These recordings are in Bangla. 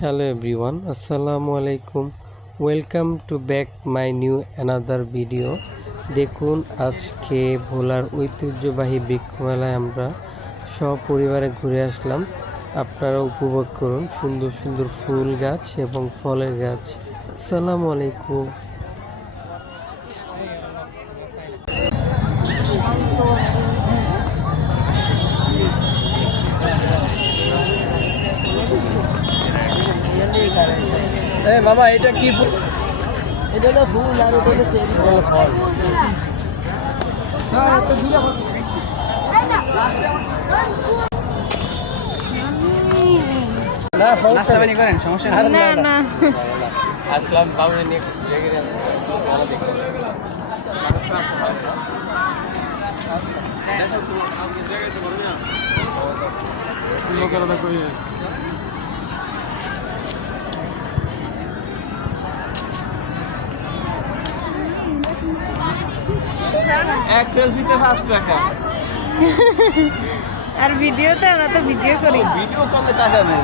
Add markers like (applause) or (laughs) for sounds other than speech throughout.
হ্যালো এভরিওয়ান আসসালামু আলাইকুম welcome to back my new another video দেখুন, আজকে ভোলার ঐতিহ্যবাহী বৃক্ষমেলায় আমরা সপরিবারে ঘুরে আসলাম। আপনারা উপভোগ করুন। সুন্দর সুন্দর ফুল গাছ এবং ফলের গাছ। আসসালামু আলাইকুম। এই মামা এটা কি এটা হলো ফুল আর এটা হলো চেরি ফল। না সমস্যা নেই। করেন সমস্যা না, না। আসলাম নিয়ে দেখে এক সেলফিতে পাঁচ টাকা। (laughs) আর ভিডিওতে আমরা তো ভিডিও করি। ভিডিও করলে টাকা নেই।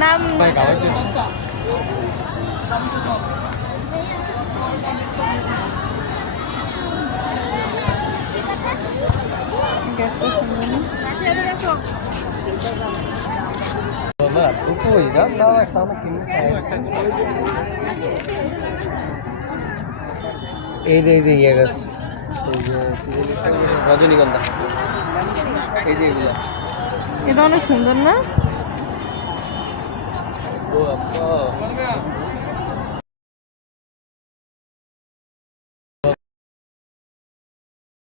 নাম গ্যাসটা সুন্দর না না কই যান না সামনে কিনে এই যে এই যে ইয়ে গাছ রজনীগন্ধা। এই যে এগুলো। এটা অনেক সুন্দর না? ও